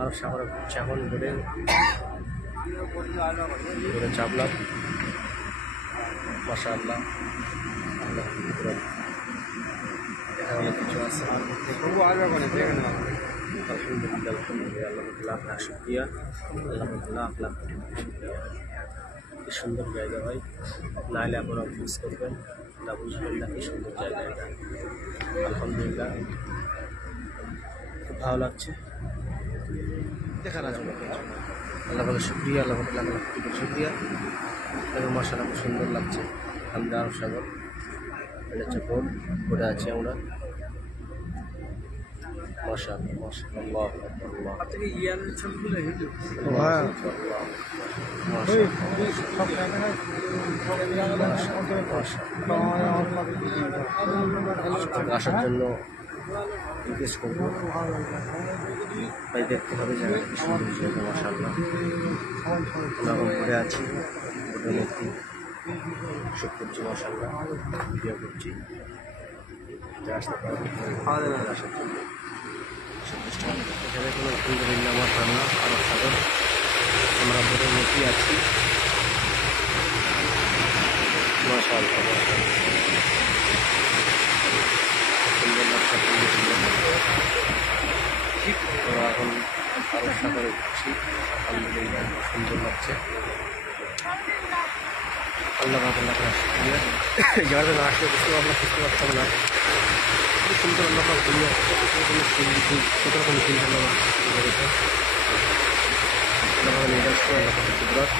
আর সাগরে এখন ঘুরে ঘুরে চাপলাম মাশাআল্লাহ। এখানে অনেক কিছু আছে। আলহামদুলিল্লাহ আলহামদুলিল্লাহ, আপনার শুকরিয়া আলহামদুলিল্লাহ। আপনার কি সুন্দর জায়গা ভাই, নাহলে আপনারা মিস করবেন না, বুঝবেন না কি সুন্দর জায়গা এটা। আলহামদুলিল্লাহ খুব ভালো লাগছে দেখার আছে। আল্লাহ ভালো শুক্রিয়া, আল্লাহ শুক্রিয়া। মাশাআল্লাহ খুব সুন্দর লাগছে। আমরা আরব সাগর, এটা হচ্ছে বোট, বোটে আছি আমরা। মাশাআল্লাহ মাশাআল্লাহ আল্লাহ থেকে ইয়ানের ছবিগুলো হিন্দু আসার জন্য জিজ্ঞেস করবো ভাই, দেখতে হবে জায়গা কি সুন্দর জায়গা। মাশাআল্লাহ আমরা ঘুরে আছি, বোটের মধ্যে শুট করছি। মাশাআল্লাহ ভিডিও করছি, আসতে পারবো আসার জন্য। এখানে কোনো আলহামদুলিল্লাহ আমার রান্না আরব সাগর, আমরা বোটের মধ্যেই আছি। মাশাআল্লাহ সুন্দর লাগছে। আমরা এখন আরব সাগরে উঠছি, আলহামদুলিল্লাহ সুন্দর লাগছে। আল্লাহ যারা না আসলে বুঝতে পারতাম না খুব সুন্দর আল্লাহ ঘুরিয়ে কোনো চিন্তা আল্লাহ নিয়ে আসতো। আল্লাহ কুদরত